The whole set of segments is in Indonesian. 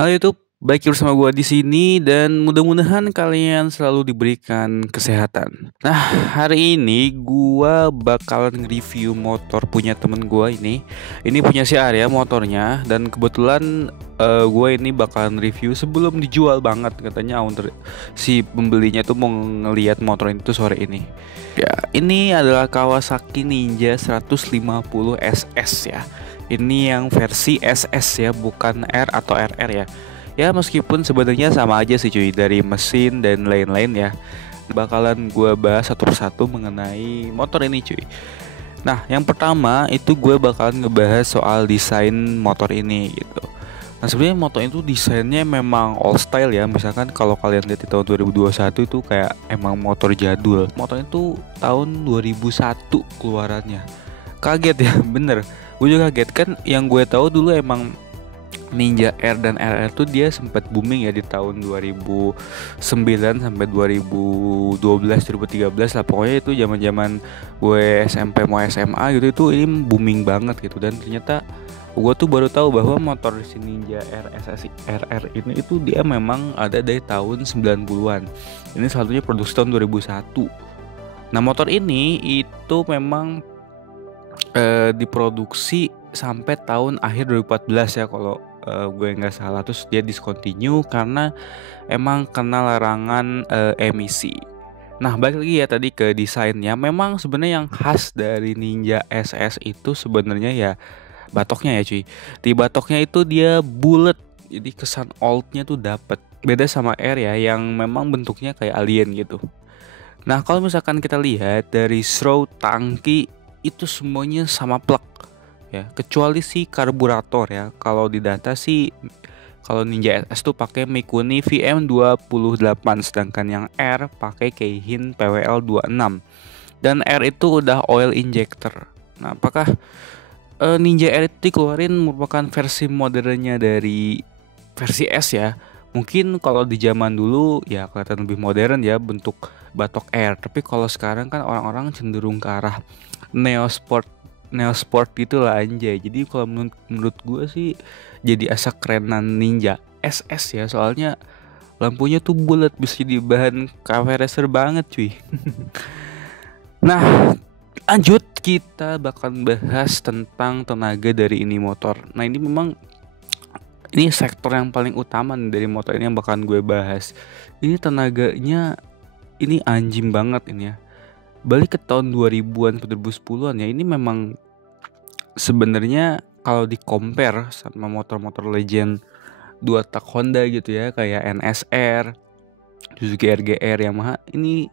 Halo YouTube, baik bersama gua di sini dan mudah-mudahan kalian selalu diberikan kesehatan. Nah, hari ini gua bakalan nge-review motor punya temen gua ini. Ini punya si Arya motornya dan kebetulan gua ini bakalan review sebelum dijual banget katanya owner si pembelinya tuh mau ngelihat motor ini tuh sore ini. Ya, ini adalah Kawasaki Ninja 150 SS ya. Ini yang versi SS ya, bukan R atau RR ya. Ya meskipun sebenarnya sama aja sih cuy, dari mesin dan lain-lain ya. Bakalan gue bahas satu persatu mengenai motor ini cuy. Nah yang pertama itu gue bakalan ngebahas soal desain motor ini gitu. Nah sebenarnya motor itu desainnya memang old style ya. Misalkan kalau kalian lihat di tahun 2021 itu kayak emang motor jadul. Motor itu tahun 2001 keluarannya. Kaget ya, bener. Gue juga kaget kan. Yang gue tahu dulu emang Ninja R dan RR tuh dia sempat booming ya di tahun 2009 sampai 2012 2013 lah, pokoknya itu zaman-zaman gue SMP mau SMA gitu, itu ini booming banget gitu. Dan ternyata gue tuh baru tahu bahwa motor si Ninja RSSI RR ini itu dia memang ada dari tahun 90-an. Ini satunya produksi tahun 2001. Nah motor ini itu memang diproduksi sampai tahun akhir 2014 ya kalau gue nggak salah. Terus dia discontinue karena emang kena larangan emisi. Nah balik lagi ya tadi ke desainnya, memang sebenarnya yang khas dari Ninja SS itu sebenarnya ya batoknya ya cuy. Di batoknya itu dia bulat, jadi kesan oldnya tuh dapet. Beda sama R ya yang memang bentuknya kayak alien gitu. Nah kalau misalkan kita lihat dari throw, tangki itu semuanya sama plek ya, kecuali si karburator ya. Kalau di data sih kalau Ninja SS tuh pakai Mikuni VM28, sedangkan yang R pakai Keihin PWL26. Dan R itu udah oil injector. Nah apakah Ninja R itu dikeluarin merupakan versi modernnya dari versi S ya? Mungkin kalau di zaman dulu ya kelihatan lebih modern ya bentuk batok R. Tapi kalau sekarang kan orang-orang cenderung ke arah neo sport, neo sport gitulah anjay. Jadi kalau menurut gue sih jadi asa kerenan Ninja SS ya, soalnya lampunya tuh bulat, bisa jadi bahan cafe racer banget cuy. Nah lanjut, kita bakal bahas tentang tenaga dari ini motor. Nah ini memang ini sektor yang paling utama nih dari motor ini yang bakalan gue bahas. Ini tenaganya ini anjing banget ini ya. Balik ke tahun 2000-an 2010-an ya, ini memang sebenarnya kalau di compare sama motor-motor legend dua tak Honda gitu ya, kayak NSR, Suzuki RGR, Yamaha, ini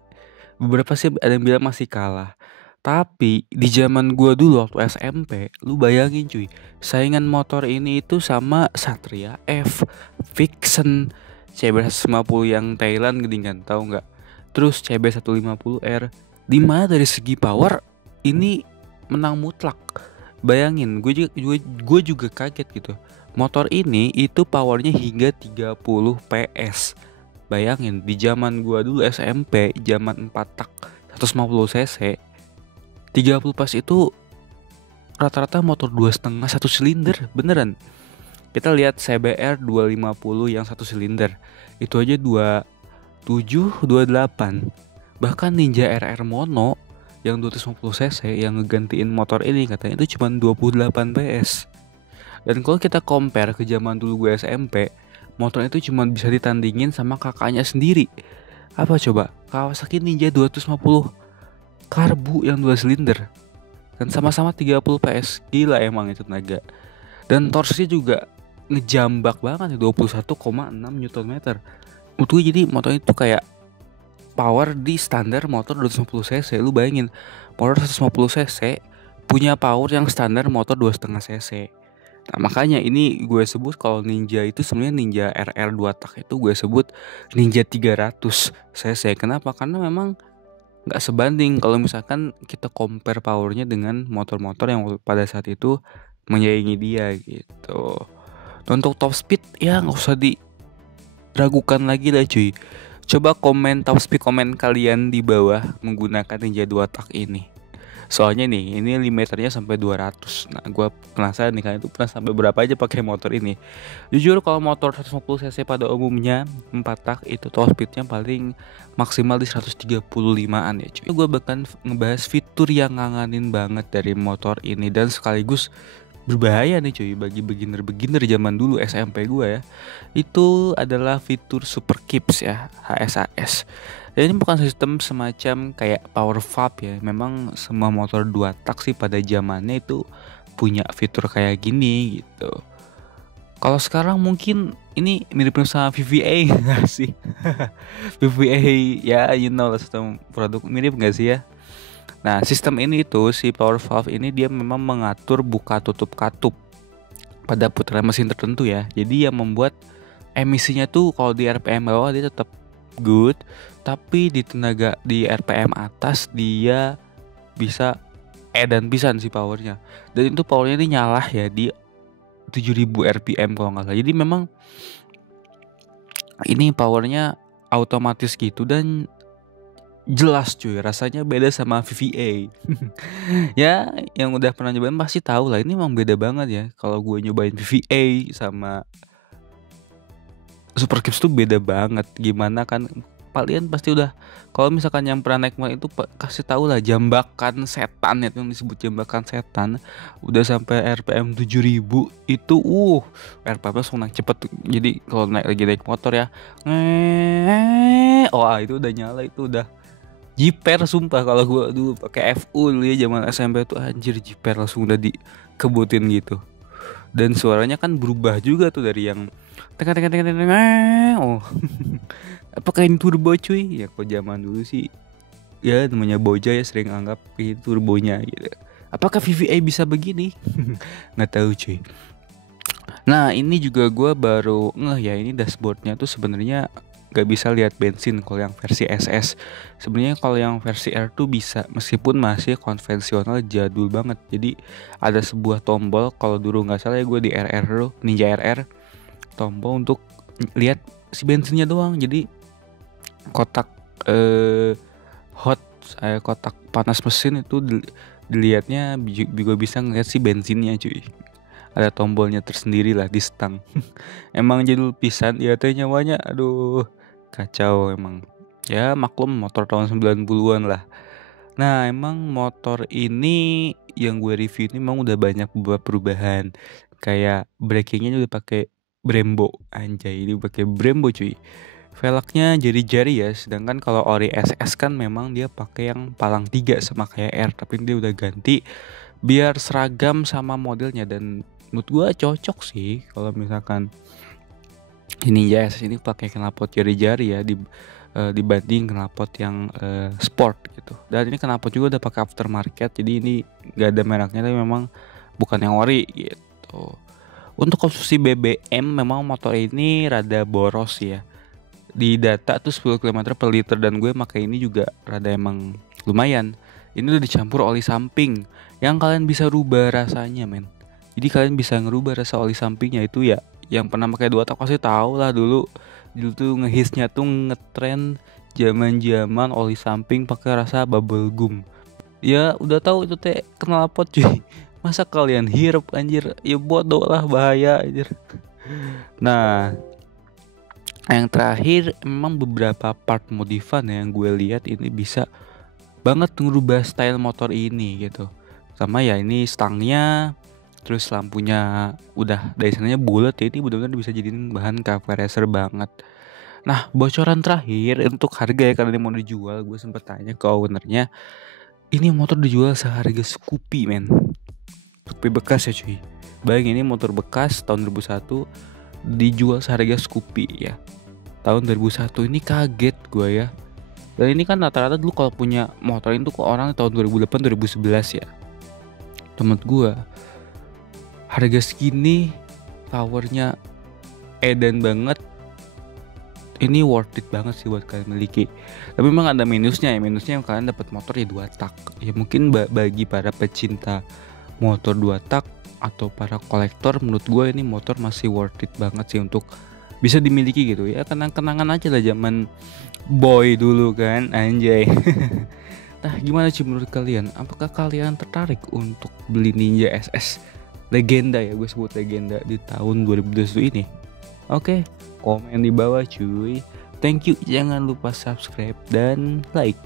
beberapa sih ada yang bilang masih kalah. Tapi di zaman gua dulu waktu SMP, lu bayangin cuy, saingan motor ini itu sama Satria F, Vixen, CB150 yang Thailand gedingan, tahu nggak? Terus CB150R, di mana dari segi power ini menang mutlak. Bayangin, gue juga kaget gitu. Motor ini itu powernya hingga 30 PS. Bayangin di zaman gua dulu SMP, zaman 4 tak 150 cc, 30 pas itu rata-rata motor 2,5 satu silinder, beneran. Kita lihat CBR 250 yang satu silinder, itu aja 27, 28. Bahkan Ninja RR Mono yang 250 cc yang ngegantiin motor ini katanya itu cuma 28 PS. Dan kalau kita compare ke zaman dulu gue SMP, motor itu cuma bisa ditandingin sama kakaknya sendiri. Apa coba? Kawasaki Ninja 250 karbu yang 2 silinder, dan sama-sama 30 PS. Gila emang itu tenaga. Dan torsinya juga ngejambak banget ya, 21,6 Nm. Untuk jadi motor itu kayak power di standar motor 250 cc. Lu bayangin, motor 150 cc punya power yang standar motor 2,5 cc. Nah makanya ini gue sebut kalau Ninja itu sebenarnya Ninja RR 2 tak itu gue sebut Ninja 300 cc. Kenapa? Karena memang nggak sebanding kalau misalkan kita compare powernya dengan motor-motor yang pada saat itu menyaingi dia gitu. Untuk top speed ya nggak usah diragukan lagi lah cuy. Coba komen top speed komen kalian di bawah menggunakan Ninja 2 tak ini. Soalnya nih, ini limiternya sampai 200. Nah, gue penasaran nih, kalian tuh pernah sampai berapa aja pakai motor ini. Jujur kalau motor 150 cc pada umumnya 4 tak itu top speednya paling maksimal di 135an ya cuy. Gue bahkan ngebahas fitur yang nganganin banget dari motor ini dan sekaligus berbahaya nih cuy bagi beginner zaman dulu SMP gue ya. Itu adalah fitur Super Kips ya, HSAS. Dan ini bukan sistem semacam kayak power valve ya. Memang semua motor 2 tak sih pada zamannya itu punya fitur kayak gini gitu. Kalau sekarang mungkin ini mirip-mirip sama VVA nggak sih? VVA ya you know lah, sistem produk mirip nggak sih ya? Nah sistem ini itu si power valve ini dia memang mengatur buka tutup katup pada putaran mesin tertentu ya. Jadi yang membuat emisinya tuh kalau di RPM bawah dia tetap good, tapi di RPM atas dia bisa edan pisan si powernya. Dan itu powernya ini nyala ya di 7000 RPM kalau nggak salah. Jadi memang ini powernya otomatis gitu dan jelas cuy, rasanya beda sama VVA. Ya yang udah pernah nyobain pasti tahu lah, ini emang beda banget ya. Kalau gue nyobain VVA sama Super Kips tuh beda banget. Gimana kan kalian pasti udah, kalau misalkan yang pernah naik motor itu kasih tahu lah jambakan setan itu yang disebut jambakan setan udah sampai RPM 7000 itu RPM langsung naik cepet. Jadi kalau lagi naik motor ya itu udah nyala, itu udah jiper sumpah. Kalau gua dulu pakai FU dulu ya zaman SMP tuh anjir jiper langsung udah dikebutin gitu. Dan suaranya kan berubah juga tuh dari yang apakah ini turbo cuy? Ya kok zaman dulu sih ya namanya bocah ya sering anggap itu turbonya gitu. Apakah VVA bisa begini? Nggak tahu cuy. Nah ini juga gue baru ngeh ya, ini dashboardnya tuh sebenarnya gak bisa lihat bensin kalau yang versi SS. Sebenarnya kalau yang versi R tuh bisa, meskipun masih konvensional jadul banget. Jadi ada sebuah tombol, kalau dulu nggak salah ya gue di RR tuh Ninja RR, tombol untuk lihat si bensinnya doang. Jadi kotak hot kotak panas mesin itu dilihatnya juga bisa ngeliat si bensinnya cuy. Ada tombolnya tersendiri lah di stang. Emang jadul pisan ya teh nyawanya, aduh kacau emang. Ya maklum motor tahun 90-an lah. Nah emang motor ini yang gue review ini memang udah banyak perubahan. Kayak brakingnya udah pakai Brembo, anjay ini pakai Brembo cuy. Velgnya jari-jari ya, sedangkan kalau ori SS kan memang dia pakai yang palang 3 sama kayak R, tapi dia udah ganti biar seragam sama modelnya. Dan menurut gua cocok sih kalau misalkan ini ya SS ini pakai knalpot jari-jari ya dibanding knalpot yang sport gitu. Dan ini knalpot juga udah pakai aftermarket, jadi ini gak ada mereknya tapi memang bukan yang ori gitu. Untuk konsumsi BBM memang motor ini rada boros ya. Di data tuh 10 km per liter, dan gue pakai ini juga rada emang lumayan. Ini udah dicampur oli samping yang kalian bisa rubah rasanya men. Jadi kalian bisa ngerubah rasa oli sampingnya itu ya. Yang pernah pakai 2 tak pasti tahu lah dulu tuh ngehisnya tuh ngetren zaman oli samping pakai rasa bubble gum. Ya udah tahu itu teh knalpot cuy. Masa kalian hirup anjir, ya bodoh lah, bahaya anjir. Nah yang terakhir memang beberapa part modifan yang gue lihat ini bisa banget ngerubah style motor ini gitu. Sama ya ini stangnya, terus lampunya udah dari sananya bulat ya, ini benar-benar bisa jadiin bahan cafe racer banget. Nah bocoran terakhir untuk harga ya, karena ini mau dijual, gue sempet tanya ke ownernya, ini motor dijual seharga Scoopy men. Scoopy bekas ya cuy. Bayangin ini motor bekas tahun 2001 dijual seharga Scoopy ya tahun 2001. Ini kaget gue ya. Dan ini kan rata-rata dulu kalau punya motor itu ke orang tahun 2008 2011 ya. Menurut gue harga segini powernya edan banget, ini worth it banget sih buat kalian miliki. Tapi memang ada minusnya ya. Minusnya kalian dapat motor ya 2 tak. Ya mungkin bagi para pecinta motor 2 tak atau para kolektor, menurut gue ini motor masih worth it banget sih untuk bisa dimiliki gitu ya. Kenang-kenangan aja lah zaman boy dulu kan anjay. Nah, gimana sih menurut kalian? Apakah kalian tertarik untuk beli Ninja SS legenda, ya gue sebut legenda, di tahun 2021 ini? Oke, komen di bawah cuy. Thank you, jangan lupa subscribe dan like.